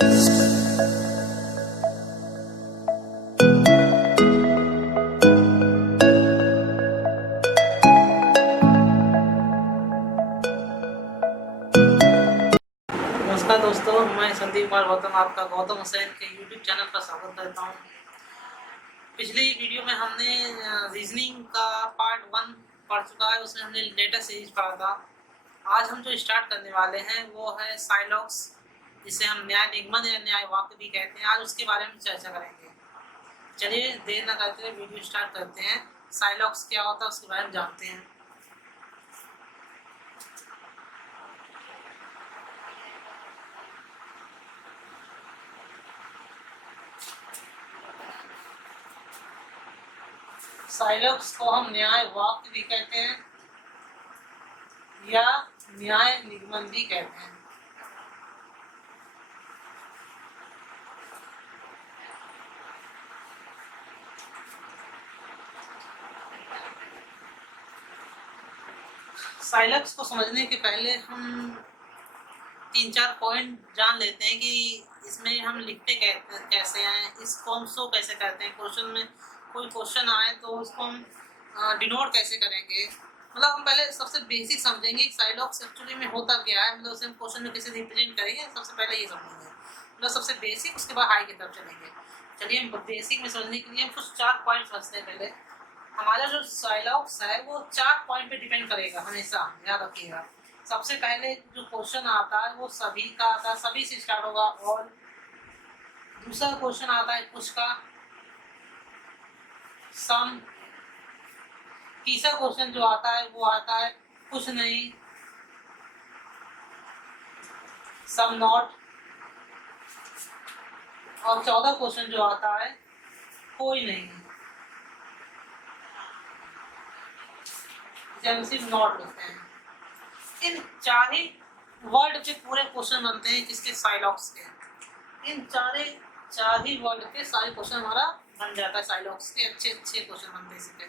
नमस्कार दोस्तों, मैं संदीप कुमार गौतम आपका गौतम हुसैन के यूट्यूब चैनल पर स्वागत करता हूँ। पिछली वीडियो में हमने रीजनिंग का पार्ट 1 पढ़ चुका है, उसमें हमने डेटा सीरीज पढ़ा था। आज हम जो स्टार्ट करने वाले हैं वो है साइलॉक्स, जिसे हम न्याय निगमन या न्याय वाक्य भी कहते हैं। आज उसके बारे में चर्चा करेंगे। चलिए देर न करते हुए वीडियो स्टार्ट करते हैं। साइलॉक्स क्या होता है उसके बारे में जानते हैं। साइलॉक्स को हम न्याय वाक्य भी कहते हैं या न्याय निगमन भी कहते हैं। साइलॉक्स को समझने के पहले हम 3-4 पॉइंट जान लेते हैं कि इसमें हम लिखते कैसे हैं, इसको हम शो कैसे करते हैं। क्वेश्चन में कोई क्वेश्चन आए तो उसको हम डिनोट कैसे करेंगे। मतलब हम पहले सबसे बेसिक समझेंगे साइलॉक्स एक्चुअली में होता क्या है, मतलब उसे हम क्वेश्चन में कैसे रिप्रेजेंट करेंगे। सबसे पहले ये समझेंगे, मतलब सबसे बेसिक, उसके बाद हाई की तरफ चलेंगे। चलिए हम बेसिक में समझने के लिए हम कुछ 4 पॉइंट समझते हैं। पहले हमारा जो साइलॉक्स है वो 4 पॉइंट पे डिपेंड करेगा, हमेशा याद रखिएगा। सबसे पहले जो क्वेश्चन आता है वो सभी का आता है, सभी से स्टार्ट होगा। और दूसरा क्वेश्चन आता है कुछ का, सम। तीसरा क्वेश्चन जो आता है वो आता है कुछ नहीं, सम नॉट। और चौथा क्वेश्चन जो आता है कोई नहीं, इसे हम सिर्फ नॉट लिखते हैं। इन 4 ही वर्ड पे पूरे क्वेश्चन बनते हैं किसके, साइलॉक्स के। इन 4 ही वर्ड के सारे क्वेश्चन हमारा बन जाता है साइलॉक्स के। अच्छे क्वेश्चन बनते हैं इसके।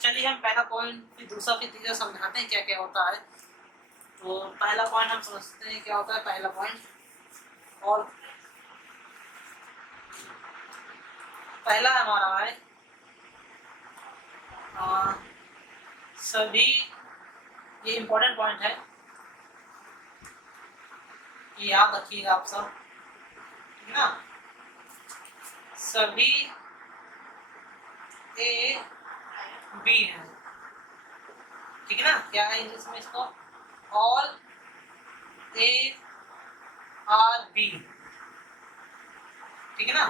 चलिए हम पहला पॉइंट फिर दूसरा फिर तीसरा समझाते हैं क्या क्या होता है। तो पहला पॉइंट हम समझते हैं क्या होता है। पहला पॉइंट, और पहला हमारा है सभी, ये इंपॉर्टेंट पॉइंट है, ये याद रखिएगा आप सब, ठीक है ना। सभी ए बी है, ठीक है ना। क्या है इंग्लिश में इसको, ऑल ए आर बी, ठीक है ना।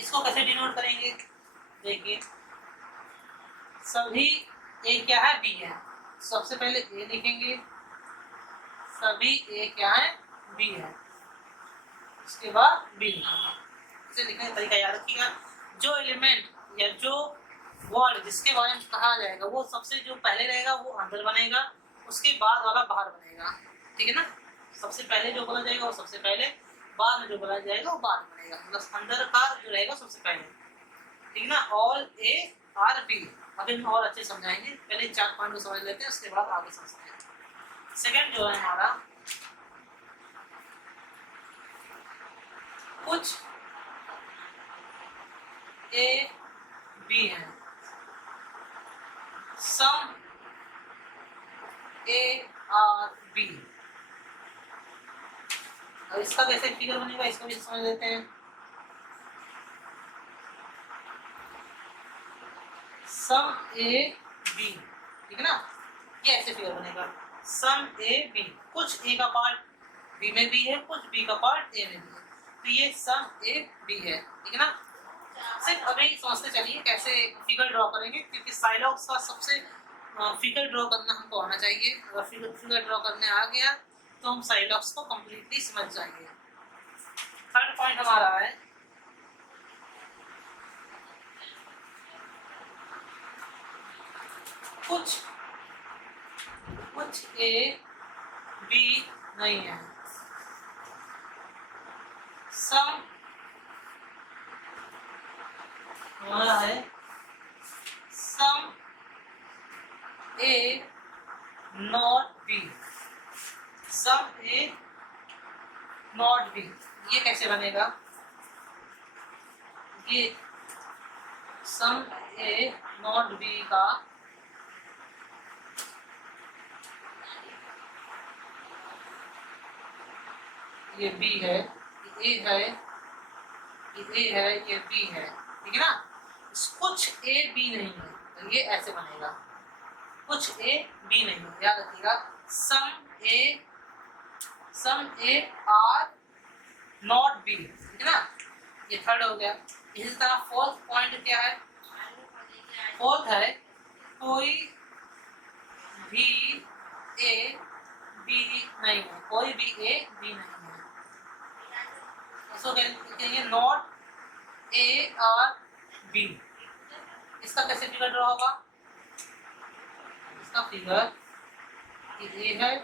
इसको कैसे डिनोट करेंगे, देखिए सभी ए क्या है, बी है। सबसे पहले ए लिखेंगे, सभी ए क्या है, बी है। उसके बाद बी लिखेंगे। इसे लिखने का तरीका याद रखिएगा। जो एलिमेंट या जो वर्ड जिसके बारे में कहा जाएगा वो सबसे जो पहले रहेगा वो अंदर बनेगा, उसके बाद वाला बाहर बनेगा, ठीक है ना। सबसे पहले जो बोला जाएगा वो सबसे पहले, बाद में जो बोला जाएगा वो बाद में बनेगा। मतलब अंदर का जो रहेगा सबसे पहले, ठीक है ना। All A are B. अभी हम और अच्छे समझाएंगे, पहले 4 पॉइंट को समझ लेते हैं, उसके बाद आगे समझते हैं। सेकंड जो है हमारा, कुछ ए बी है, सम ए आर बी। और इसका कैसे फिगर बनेगा इसको भी समझ लेते हैं। सम ए बी, ठीक है ना। ये ऐसे फिगर बनेगा, सम ए बी। कुछ ए का पार्ट बी में भी है, कुछ बी का पार्ट ए में भी है, तो ये सम ए बी है, ठीक है ना। सिर्फ अभी समझते चलिए कैसे फिगर ड्रॉ करेंगे, क्योंकि साइलॉक्स का सबसे फिगर ड्रॉ करना हमको आना चाहिए। अगर फिगर ड्रॉ करने आ गया तो हम साइलॉक्स को कंप्लीटली समझ जाएंगे। थर्ड पॉइंट हमारा है कुछ ए बी नहीं है, सम हमारा है सम A not B, sum A not B. ये कैसे बनेगा, ये सम ए नॉट बी का ये बी है, ये ए है, ये ए है, ये बी है, ठीक है ना। कुछ ए बी नहीं है तो ये ऐसे बनेगा, कुछ ए बी नहीं है, याद रखिएगा। सम ए आर नॉट बी, ठीक है ना। ये थर्ड हो गया। इसी तरह फोर्थ पॉइंट क्या है, फोर्थ है कोई भी ए बी नहीं है, कोई भी ए बी नहीं है, इसको कहेंगे नॉट ए और बी। इसका कैसे फिगर ड्रॉ होगा, इसका फिगर ये है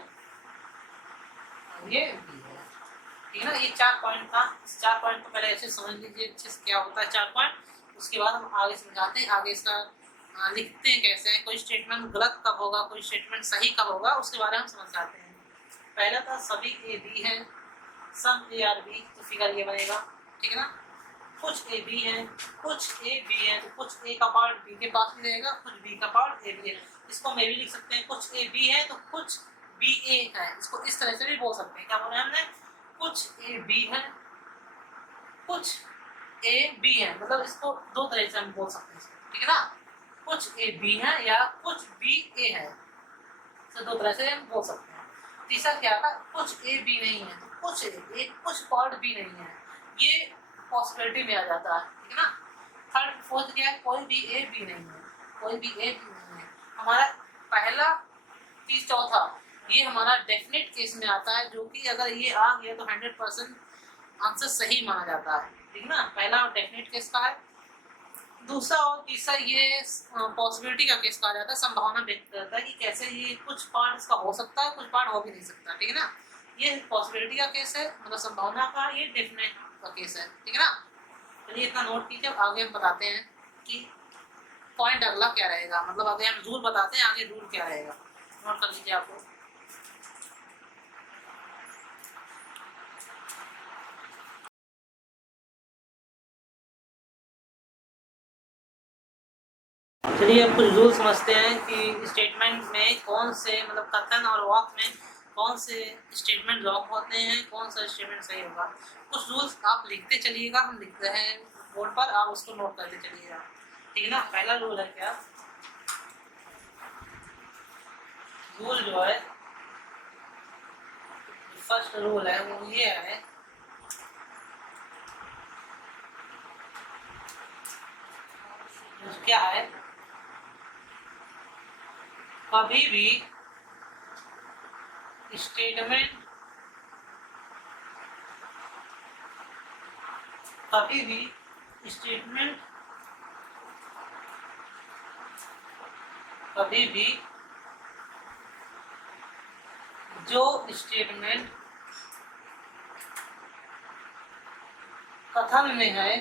और ये बी है, ठीक है ना। ये 4 पॉइंट था, इस 4 पॉइंट को पहले ऐसे समझ लीजिए अच्छे से क्या होता है 4 पॉइंट। उसके बाद हम आगे समझाते हैं, आगे इसका लिखते हैं कैसे है, कोई स्टेटमेंट गलत कब होगा, कोई स्टेटमेंट सही कब होगा, उसके बारे में हम समझ जाते हैं। पहला था सभी ए बी है, सम ए आर बी, तो फिगर ये बनेगा, ठीक है ना। कुछ ए बी है, कुछ ए बी है, तो कुछ ए का पार्ट बी के पास भी रहेगा, कुछ बी का पार्ट ए बी है। इसको हम ए भी लिख सकते हैं, कुछ ए बी है तो कुछ बी ए है, इसको इस तरह से भी बोल सकते हैं। क्या बोला हमने, कुछ ए बी है, कुछ ए बी है, मतलब इसको दो तरह से हम बोल सकते हैं, ठीक है ना। कुछ ए बी है या कुछ बी ए है, तो दो तरह से हम बोल सकते हैं। तीसरा क्या था, कुछ ए बी नहीं है तो कुछ ए, कुछ पार्ट बी नहीं है, ये पॉसिबिलिटी में आ जाता है, ठीक है ना। थर्ड फोर्थ क्या है, कोई भी ए बी नहीं है, कोई भी ए बी नहीं है। हमारा पहला तीस चौथा ये हमारा डेफिनेट केस में आता है, जो कि अगर ये आ गया तो 100% आंसर सही माना जाता है, ठीक है ना। पहला डेफिनेट केस का है। दूसरा और तीसरा ये पॉसिबिलिटी का केस कहा जाता है, संभावना व्यक्त करता है कि कैसे ये कुछ पार्ट इसका हो सकता है, कुछ पार्ट हो भी नहीं सकता, ठीक है ना। ये पॉसिबिलिटी का केस है, मतलब संभावना का, ये डेफिनेट का केस है, ठीक है ना। चलिए इतना नोट कीजिए, आगे हम बताते हैं कि पॉइंट अगला क्या रहेगा, मतलब आगे हम रूल बताते हैं, आगे रूल क्या रहेगा, नोट कर लीजिए आपको। चलिए अब कुछ रूल समझते हैं कि स्टेटमेंट में कौन से, मतलब कथन और वाक्य में कौन से स्टेटमेंट लॉक होते हैं, कौन सा स्टेटमेंट सही होगा। कुछ रूल्स आप लिखते चलिएगा, हम लिख रहे हैं बोर्ड पर, आप उसको नोट करते चलिएगा, ठीक है ना। पहला रूल है क्या, रूल जो है फर्स्ट रूल है वो ये है, क्या है, कभी भी स्टेटमेंट, कभी भी स्टेटमेंट, कभी भी जो स्टेटमेंट कथन में है,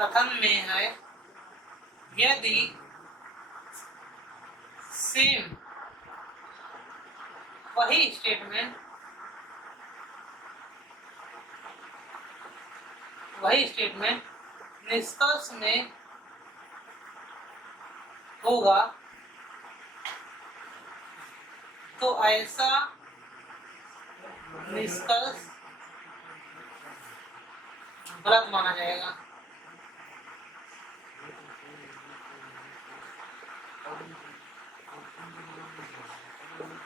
कथन में है, यदि सेम वही स्टेटमेंट, वही स्टेटमेंट निष्कर्ष में होगा तो ऐसा निष्कर्ष गलत माना जाएगा,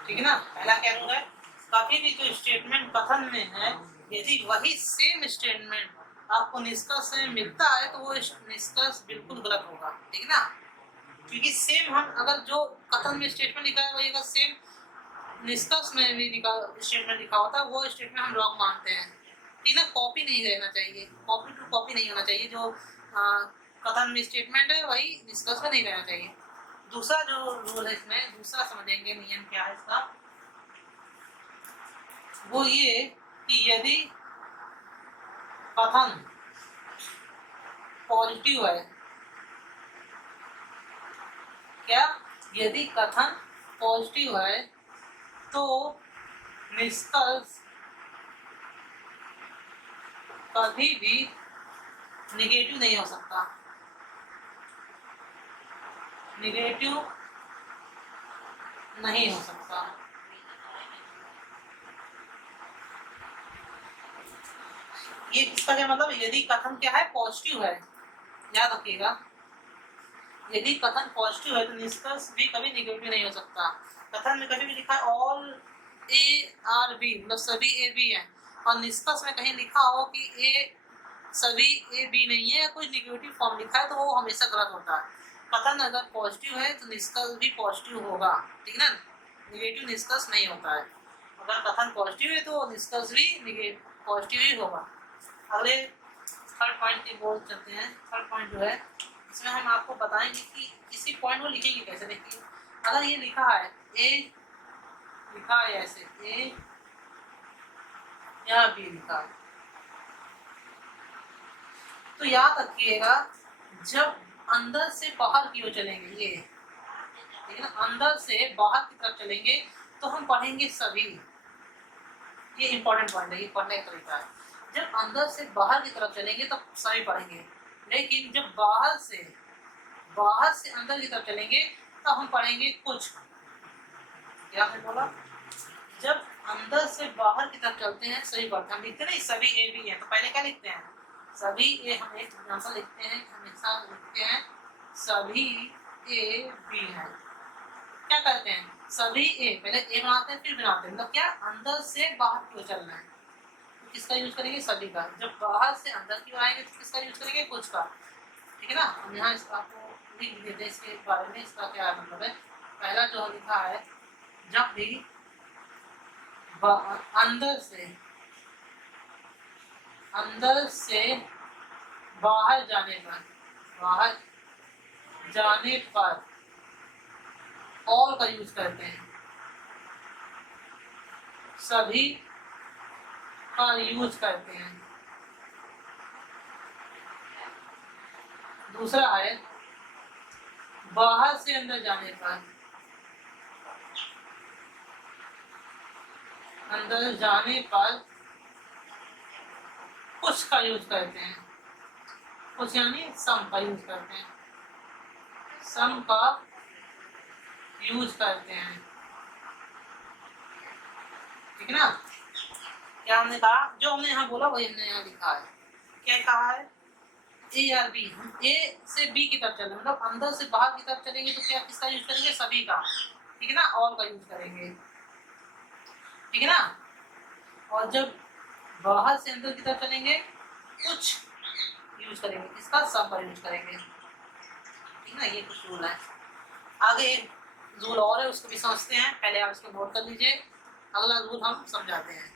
ठीक है ना। पहला क्या रूल है, कभी भी जो स्टेटमेंट कथन में है, यदि वही सेम स्टेटमेंट आपको निष्कर्ष में मिलता है तो वो निष्कर्ष बिल्कुल गलत होगा, ठीक है ना। क्योंकि सेम हम अगर जो कथन में स्टेटमेंट लिखा है वही अगर सेम निष्कर्ष में भी स्टेटमेंट लिखा होता है, वो स्टेटमेंट हम लॉक मानते हैं, ठीक है ना। कॉपी नहीं रहना चाहिए, कॉपी टू कॉपी नहीं होना चाहिए, जो कथन में स्टेटमेंट है वही निष्कर्ष में नहीं रहना चाहिए। दूसरा जो रूल है इसमें, दूसरा समझेंगे नियम क्या है इसका, वो ये कि यदि कथन पॉजिटिव है, क्या, यदि कथन पॉजिटिव है तो निष्कर्ष कभी भी निगेटिव नहीं हो सकता, निगेटिव नहीं हो सकता। ये इसका क्या मतलब, यदि कथन क्या है, पॉजिटिव है, याद रखिएगा, यदि कथन पॉजिटिव है तो निष्कर्ष भी कभी निगेटिव नहीं हो सकता। कथन में कभी भी लिखा है ऑल ए आर बी, मतलब सभी ए बी है, और निष्कर्ष में कहीं लिखा हो कि ए सभी ए बी नहीं है, कोई निगेटिव फॉर्म लिखा है, तो वो हमेशा गलत होता है। कथन अगर पॉजिटिव है तो निष्कर्ष भी पॉजिटिव होगा, ठीक है ना, निगेटिव निष्कर्ष नहीं होता है। अगर कथन पॉजिटिव है तो निष्कर्ष भी पॉजिटिव ही होगा। अगले थर्ड पॉइंट की ओर चलते हैं। थर्ड पॉइंट जो है इसमें हम आपको बताएंगे कि किसी पॉइंट को लिखेंगे कैसे। देखिए अगर ये लिखा है ए, लिखा है ऐसे ए या बी लिखा है, तो याद रखिएगा जब अंदर से बाहर की ओर चलेंगे, ये ठीक है ना, अंदर से बाहर की तरफ चलेंगे तो हम पढ़ेंगे सभी। ये इंपॉर्टेंट पॉइंट है, ये पढ़ने का तरीका है। जब अंदर से बाहर की तरफ चलेंगे तो सभी पढ़ेंगे, लेकिन जब बाहर से अंदर की तरफ चलेंगे तो हम पढ़ेंगे कुछ। क्या है बोला, जब अंदर से बाहर की तरफ चलते हैं सभी पढ़ते हैं। हम लिखते नहीं सभी ए बी है, तो पहले क्या लिखते हैं, सभी ए, हम एक एग्जाम्पल लिखते हैं, हमेशा लिखते हैं सभी ए बी है। क्या करते हैं, सभी ए, पहले ए बनाते हैं फिर बनाते हैं, मतलब क्या, अंदर से बाहर की ओर चलना है, तो किसका यूज करेंगे, सभी का। जब बाहर से अंदर की ओर आएंगे तो किसका यूज करेंगे, कुछ का, ठीक है ना। हम यहाँ आपको लिख देते हैं इसके बारे में, इसका क्या मतलब है। पहला जो लिखा है, जब भी अंदर से बाहर जाने पर ऑल का यूज करते हैं, सभी का यूज करते हैं। दूसरा है बाहर से अंदर जाने पर, कुछ का यूज करते हैं, कुछ यानी सम का यूज करते हैं, सम का यूज करते हैं, ठीक है ना। क्या हमने कहा, जो हमने यहाँ बोला वही हमने यहाँ लिखा है। क्या कहा है, ए आर बी, हम ए से बी की तरफ चलेंगे, मतलब अंदर से बाहर की तरफ चलेंगे तो क्या किसका यूज करेंगे, सभी का, ठीक है ना, ऑल का यूज करेंगे, ठीक है ना। और जब बाहर से अंदर की तरफ चलेंगे कुछ यूज करेंगे, इसका सब का यूज करेंगे, ठीक है ना। ये कुछ रूल है। आगे एक रूल और है, उसको भी समझते हैं, पहले आप इसको नोट कर लीजिए, अगला रूल हम समझाते हैं।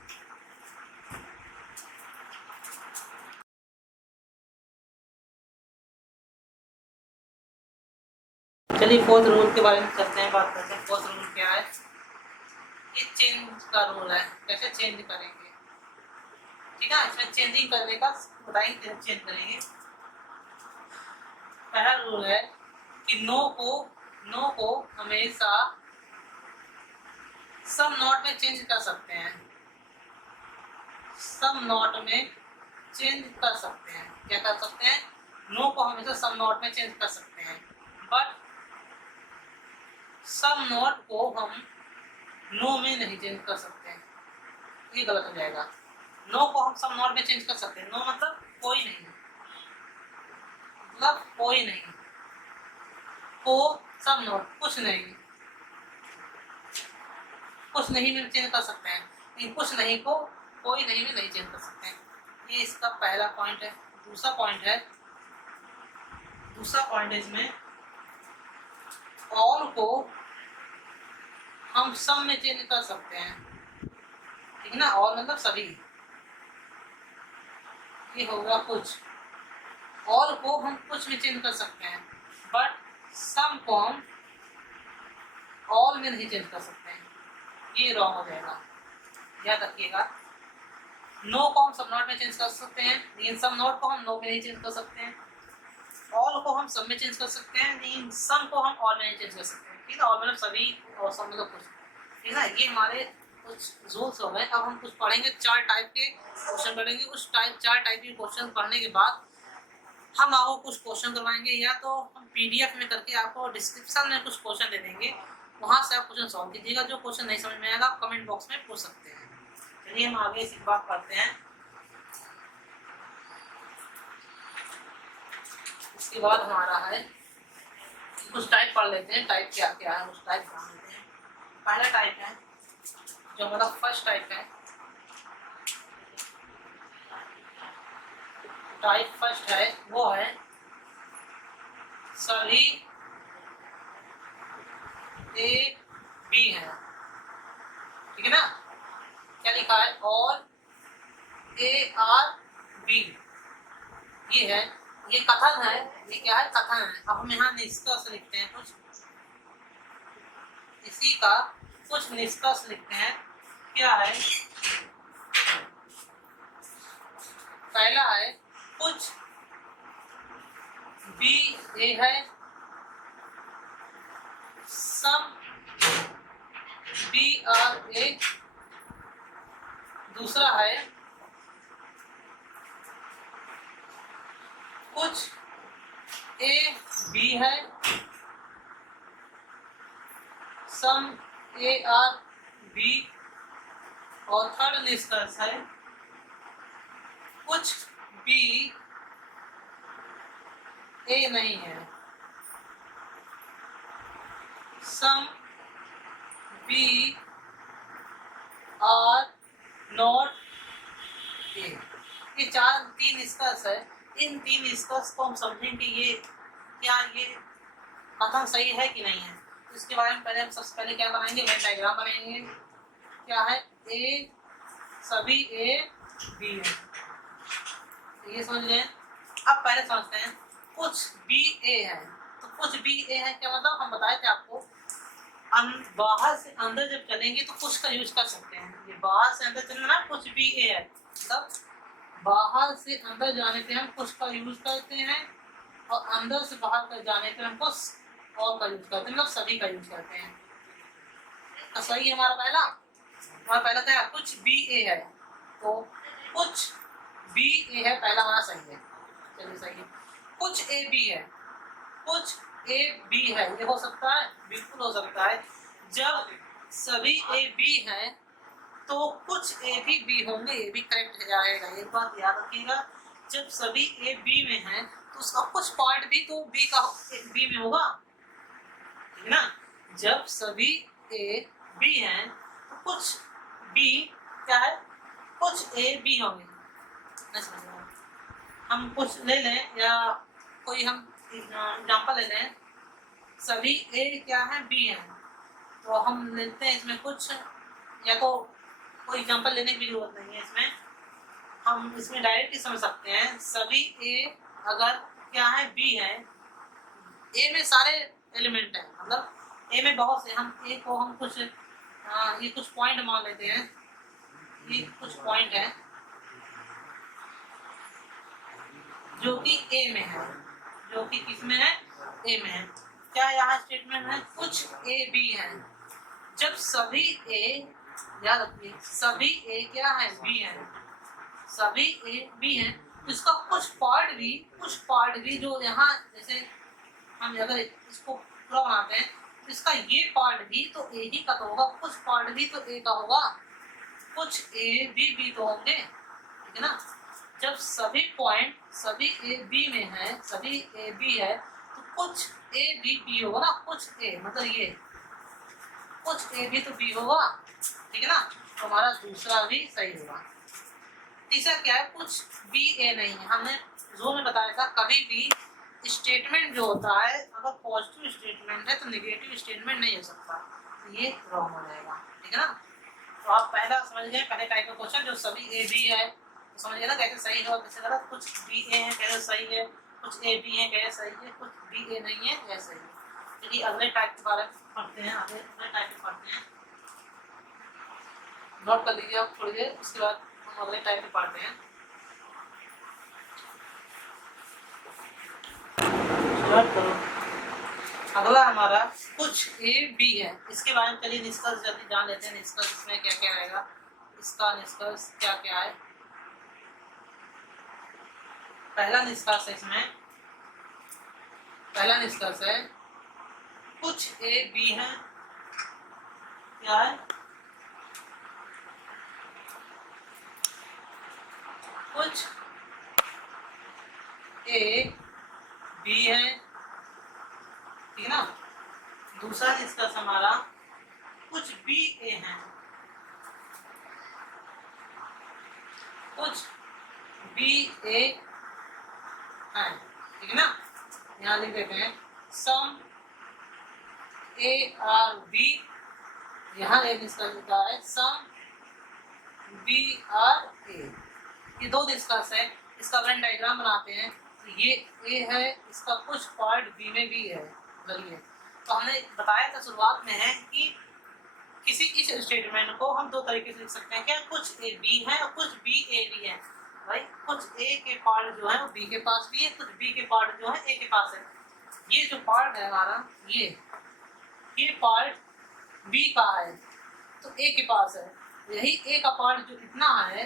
चलिए फोर्थ रूल के बारे में करते हैं, बात करते हैं। फोर्थ रूल क्या है, ये चेंज का रूल है, कैसे चेंज करेंगे, ठीक है। इसमें चेंजिंग करने का बताएंगे, चेंज करेंगे। पहला रूल है कि नो को हमेशा सम नॉट में चेंज कर सकते हैं, सम नॉट में चेंज कर सकते हैं। क्या कर सकते हैं, नो को हमेशा सम नॉट में चेंज कर सकते हैं, बट सम नॉट को हम नो में नहीं चेंज कर सकते हैं, ये गलत हो जाएगा। नो को हम सम नॉट में चेंज कर सकते हैं, नो मतलब कोई नहीं, मतलब कोई नहीं, को सम नॉट कुछ नहीं, कुछ नहीं में चेंज कर सकते हैं, लेकिन कुछ नहीं को कोई नहीं में नहीं चेंज कर सकते हैं। ये इसका पहला पॉइंट है। दूसरा पॉइंट है इसमें ऑल को हम सम में चेंज कर सकते हैं, ठीक है ना, ऑल मतलब सभी, ये होगा कुछ। ऑल को हम कुछ में चेंज कर सकते हैं, बट सम को हम ऑल में नहीं चेंज कर सकते हैं, ये रॉन्ग हो जाएगा, याद रखिएगा। नो को हम सब नॉट में चेंज कर सकते हैं, लेकिन सम नॉट को हम नो में नहीं चेंज कर सकते हैं। ऑल को हम सब में चेंज कर सकते हैं, लेकिन सम को हम ऑल में नहीं चेंज कर सकते हैं, ठीक है। ऑल मतलब सभी और सम मतलब कुछ, ठीक है ना। ये हमारे कुछ रूल्स हो गए। अब हम कुछ पढ़ेंगे, 4 टाइप के क्वेश्चन पढ़ेंगे। उस 4 टाइप के क्वेश्चन पढ़ने के बाद हम आपको कुछ क्वेश्चन करवाएंगे, या तो हम पीडीएफ में करके आपको डिस्क्रिप्शन में कुछ क्वेश्चन दे देंगे, वहाँ से आप क्वेश्चन सॉल्व कीजिएगा। जो क्वेश्चन नहीं समझ में आएगा आप कमेंट बॉक्स में पूछ सकते हैं। चलिए हम आगे इसी बात करते हैं। इसके बाद हमारा है कुछ टाइप पढ़ लेते हैं, टाइप क्या क्या है उस टाइप पढ़ लेते हैं। पहला टाइप है जो हमारा फर्स्ट टाइप है, टाइप फर्स्ट है वो है सभी ए बी है, ठीक है ना। क्या लिखा है, और ए आर बी, ये है, ये कथन है, ये क्या है, कथन है। अब हम यहाँ निष्कर्ष लिखते हैं कुछ, इसी का कुछ निष्कर्ष लिखते हैं। क्या है, पहला है कुछ बी ए है, सम बी आर ए। दूसरा है कुछ ए बी है, सम ए आर बी। और थर्ड निष्कर्ष है कुछ बी ए नहीं है, some B are not A. ये 3 निष्कर्ष है। इन 3 निष्कर्ष को हम समझेंगे ये क्या, ये कथन सही है कि नहीं है। तो इसके बारे में पहले हम सबसे पहले क्या बनाएंगे, वेन डायग्राम बनाएंगे। क्या है, ए सभी ए बी है, ये समझ लें। अब पहले समझते हैं कुछ बी ए है। तो कुछ बी ए है क्या मतलब, हम बताए थे आपको बाहर से अंदर जब चलेंगे तो कुछ का यूज कर सकते हैं। ये बाहर से अंदर चलना ना, कुछ बी ए है मतलब बाहर से अंदर जाने पे हम कुछ का यूज करते हैं, और अंदर से बाहर कर जाने पे हम कुछ और का यूज करते हैं, मतलब सभी का यूज करते हैं। तो सही है हमारा पहला था कुछ बी ए है, तो कुछ बी ए है, पहला हमारा सही है। चलिए सही है। कुछ ए बी है, कुछ ए बी है, ये हो सकता है, बिल्कुल हो सकता है। जब सभी ए बी हैं तो कुछ ए भी बी होंगे, ये भी करेक्ट जाएगा। एक बात याद रखिएगा, जब सभी ए बी में हैं तो उसका कुछ पार्ट भी तो बी का बी में होगा, ठीक है ना। जब सभी ए बी हैं तो कुछ बी क्या है, कुछ ए बी होंगे। नहीं समझ रहे, हम कुछ ले लें या कोई हम एग्जाम्पल ले लें। सभी ए क्या है, बी है, तो हम लेते हैं इसमें कुछ, या तो कोई एग्जाम्पल लेने की जरूरत नहीं है इसमें, हम इसमें डायरेक्ट ही समझ सकते हैं। सभी ए अगर क्या है, बी है, ए में सारे एलिमेंट हैं, मतलब ए में बहुत से, हम ए को हम कुछ ये कुछ पॉइंट मान लेते हैं, ये कुछ पॉइंट है जो कि ए में है, जो कि किसमें है, ए में है। क्या यहाँ स्टेटमेंट है, कुछ ए बी है। जब सभी ए, याद रखिए, सभी ए क्या है, बी है, सभी ए बी है, तो इसका कुछ पार्ट भी जो यहाँ, जैसे हम अगर इसको पूरा बनाते हैं तो इसका ये पार्ट भी तो ए ही का तो होगा, कुछ पार्ट भी तो ए का होगा, कुछ ए बी तो होंगे, ठीक है ना। जब सभी पॉइंट सभी ए बी में है, सभी ए बी है, तो कुछ ए बी होगा ना, कुछ ए मतलब ये कुछ ए भी तो बी होगा, ठीक है ना। तो हमारा दूसरा भी सही होगा। तीसरा क्या है, कुछ बी ए नहीं है। हमने जो में बताया था, कभी भी स्टेटमेंट जो होता है अगर पॉजिटिव स्टेटमेंट है तो नेगेटिव स्टेटमेंट नहीं हो सकता, तो ये रॉन्ग हो जाएगा, ठीक है ना। तो आप पहला समझ गए, पहले टाइप का क्वेश्चन जो सभी ए बी है, तो समझिए ना कैसे सही है और कैसे गलत। कुछ बी ए है कैसे सही है, कुछ ए बी है कैसे सही है, कुछ बी ए नहीं है कैसे सही है। चलिए अगले टाइप के बारे में पढ़ते हैं, अगले टाइप में पढ़ते हैं, नोट कर लीजिए आप थोड़ी देर, उसके बाद हम अगले टाइप में पढ़ते हैं। स्टार्ट करो। अगला हमारा कुछ ए बी है, इसके बारे में चलिए निष्कर्ष जल्दी जान लेते हैं। निष्कर्ष इसमें क्या क्या रहेगा, इसका निष्कर्ष क्या क्या है। पहला निष्कर्ष है इसमें, पहला निष्कर्ष है कुछ ए बी है, क्या है, कुछ ए बी है, ठीक है ना। दूसरा निष्कर्ष हमारा कुछ बी ए है, कुछ बी ए है, ठीक है ना। यहाँ लिख देते हैं सम ए आर बी, यहाँ एक निष्कर्ष लिखा है सम बी आर ए। ये दो निष्कर्ष है, इसका वेन डायग्राम बनाते हैं। ये ए है, इसका कुछ पार्ट बी में भी है, चलिए। तो हमने बताया था शुरुआत में है कि किसी इस स्टेटमेंट को हम दो तरीके से लिख सकते हैं, क्या, कुछ ए बी है और कुछ बी ए भी है। भाई कुछ ए के पार्ट जो है वो बी के पास भी है, कुछ बी के पार्ट जो है ए के पास है। ये जो पार्ट है हमारा, ये पार्ट बी का है तो ए के पास है, यही ए का पार्ट जो इतना है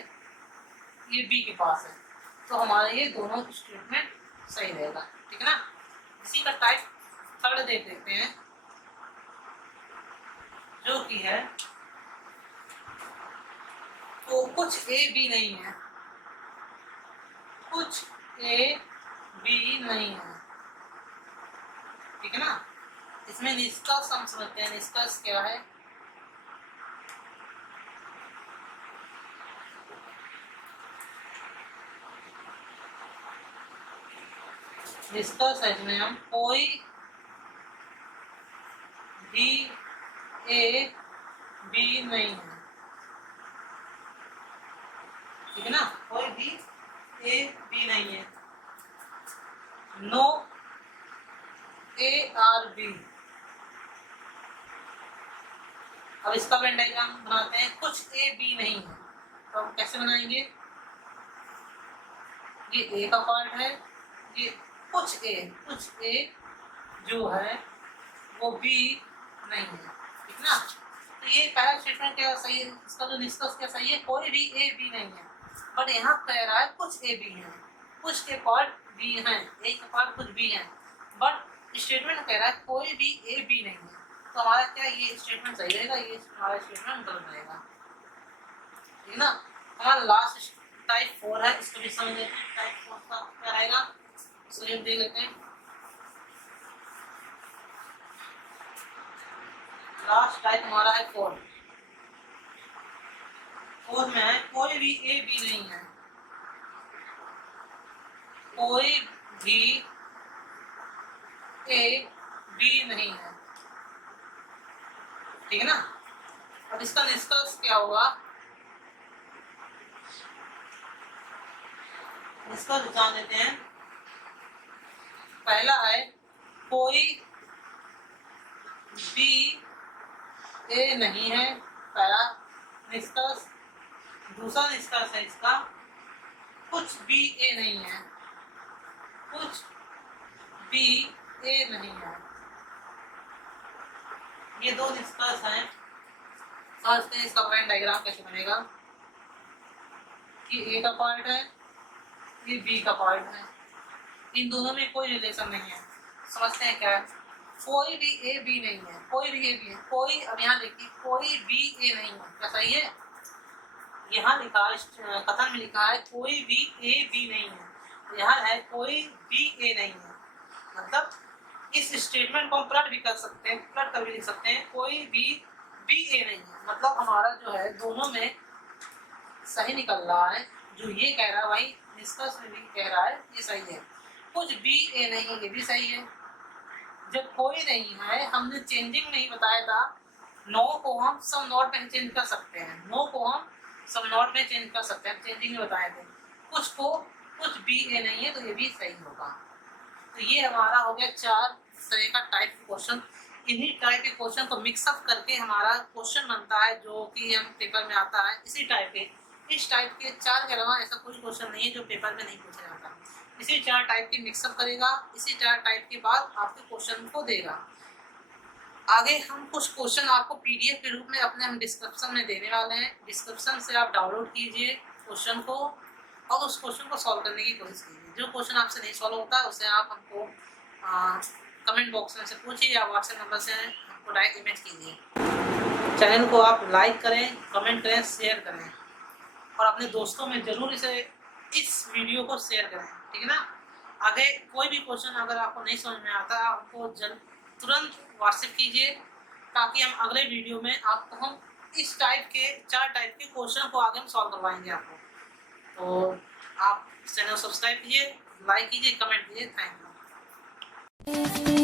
ये बी के पास है। तो हमारे ये दोनों स्टेटमेंट सही रहेगा, ठीक है ना। इसी का टाइप थर्ड देख लेते हैं, जो कि है तो कुछ ए बी नहीं है, कुछ ए बी नहीं है, ठीक है ना। इसमें निष्कर्ष हम समझते हैं, निष्कर्ष क्या है। निष्कर्ष है इसमें हम कोई भी ए बी नहीं है, ठीक है ना, कोई भी ए बी नहीं है। No A are B. अब इसका वेन डायग्राम बनाते हैं, कुछ ए बी नहीं है, तो हम कैसे बनाएंगे। ये ए का पार्ट है, ये कुछ ए जो है वो बी नहीं है, ठीक ना। तो ये पहला स्टेटमेंट क्या सही है, इसका जो निष्कर्ष क्या सही है, कोई भी ए बी नहीं है। बट यहाँ कह रहा है कुछ ए बी है, कुछ के पार्ट बी हैं, ए के पार्ट कुछ बी हैं, बट स्टेटमेंट कह रहा है कोई भी ए बी नहीं है। तो हमारा क्या ये स्टेटमेंट सही रहेगा, ये हमारा स्टेटमेंट गलत रहेगा, ठीक ना। हमारा लास्ट टाइप 4 है, इसको भी समझ लेते हैं। टाइप 4 का क्या रहेगा, इसको देख लेते हैं। लास्ट टाइप हमारा है 4। 4 में है कोई भी ए बी नहीं है, कोई भी ए बी नहीं है, ठीक है ना। अब इसका निष्कर्ष क्या होगा, निष्कर्ष जान लेते हैं। पहला है कोई बी ए नहीं है, पहला निष्कर्ष। दूसरा निष्कर्ष है इसका कुछ बी ए नहीं है, कुछ बी ए नहीं है। ये दो निष्कर्ष हैं। समझते हैं इसका वेन डायग्राम कैसे बनेगा। ये ए का पार्ट है, ये बी का पार्ट है, इन दोनों में कोई रिलेशन नहीं है। समझते हैं क्या है, कोई भी ए बी नहीं है, कोई भी ए बी है, कोई, अब यहाँ देखिए कोई बी ए नहीं है, क्या सही है। यहाँ लिखा कथन में लिखा है कोई भी ए बी नहीं है, यहाँ है कोई बी ए नहीं है। मतलब इस स्टेटमेंट को हम पलट भी कर सकते हैं, पलट कर भी लिख सकते हैं कोई भी बी ए नहीं है। मतलब हमारा जो है दोनों में सही निकल रहा है। जो ये कह रहा है भाई निष्कर्ष में भी कह रहा है ये सही है, कुछ बी ए नहीं है ये भी सही है। जब कोई नहीं है, हमने चेंजिंग नहीं बताया था, नो को हम सम नॉट में चेंज कर सकते हैं, नो को हम सम नॉट में चेंज कर सकते हैं, चेंजिंग में बताए थे। कुछ को कुछ बी ए नहीं है तो ये भी सही होगा। तो ये हमारा हो गया 4 तरह का टाइप क्वेश्चन। इन्हीं टाइप के क्वेश्चन को मिक्सअप करके हमारा क्वेश्चन बनता है जो कि हम पेपर में आता है। इसी टाइप के, इस टाइप के 4 के अलावा ऐसा कोई क्वेश्चन नहीं है जो पेपर में नहीं पूछा जाता। इसी 4 टाइप के मिक्सअप करेगा, इसी 4 टाइप के बाद आपके क्वेश्चन को देगा। आगे हम कुछ क्वेश्चन आपको पीडीएफ के रूप में अपने हम डिस्क्रिप्शन में देने वाले हैं। डिस्क्रिप्शन से आप डाउनलोड कीजिए क्वेश्चन को और उस क्वेश्चन को सॉल्व करने की कोशिश कीजिए। जो क्वेश्चन आपसे नहीं सॉल्व होता है उसे आप हमको कमेंट बॉक्स में से पूछिए या व्हाट्सएप नंबर से हमको डायरेक्ट इमेज कीजिए। चैनल को आप लाइक करें, कमेंट करें, शेयर करें और अपने दोस्तों में ज़रूर इस वीडियो को शेयर करें, ठीक है ना। आगे कोई भी क्वेश्चन अगर आपको नहीं समझ में आता आपको तुरंत व्हाट्सएप कीजिए ताकि हम अगले वीडियो में आपको हम इस टाइप के 4 टाइप के क्वेश्चन को आगे हम सॉल्व करवाएंगे आपको। तो आप चैनल सब्सक्राइब कीजिए, लाइक कीजिए, कमेंट कीजिए। Thank you.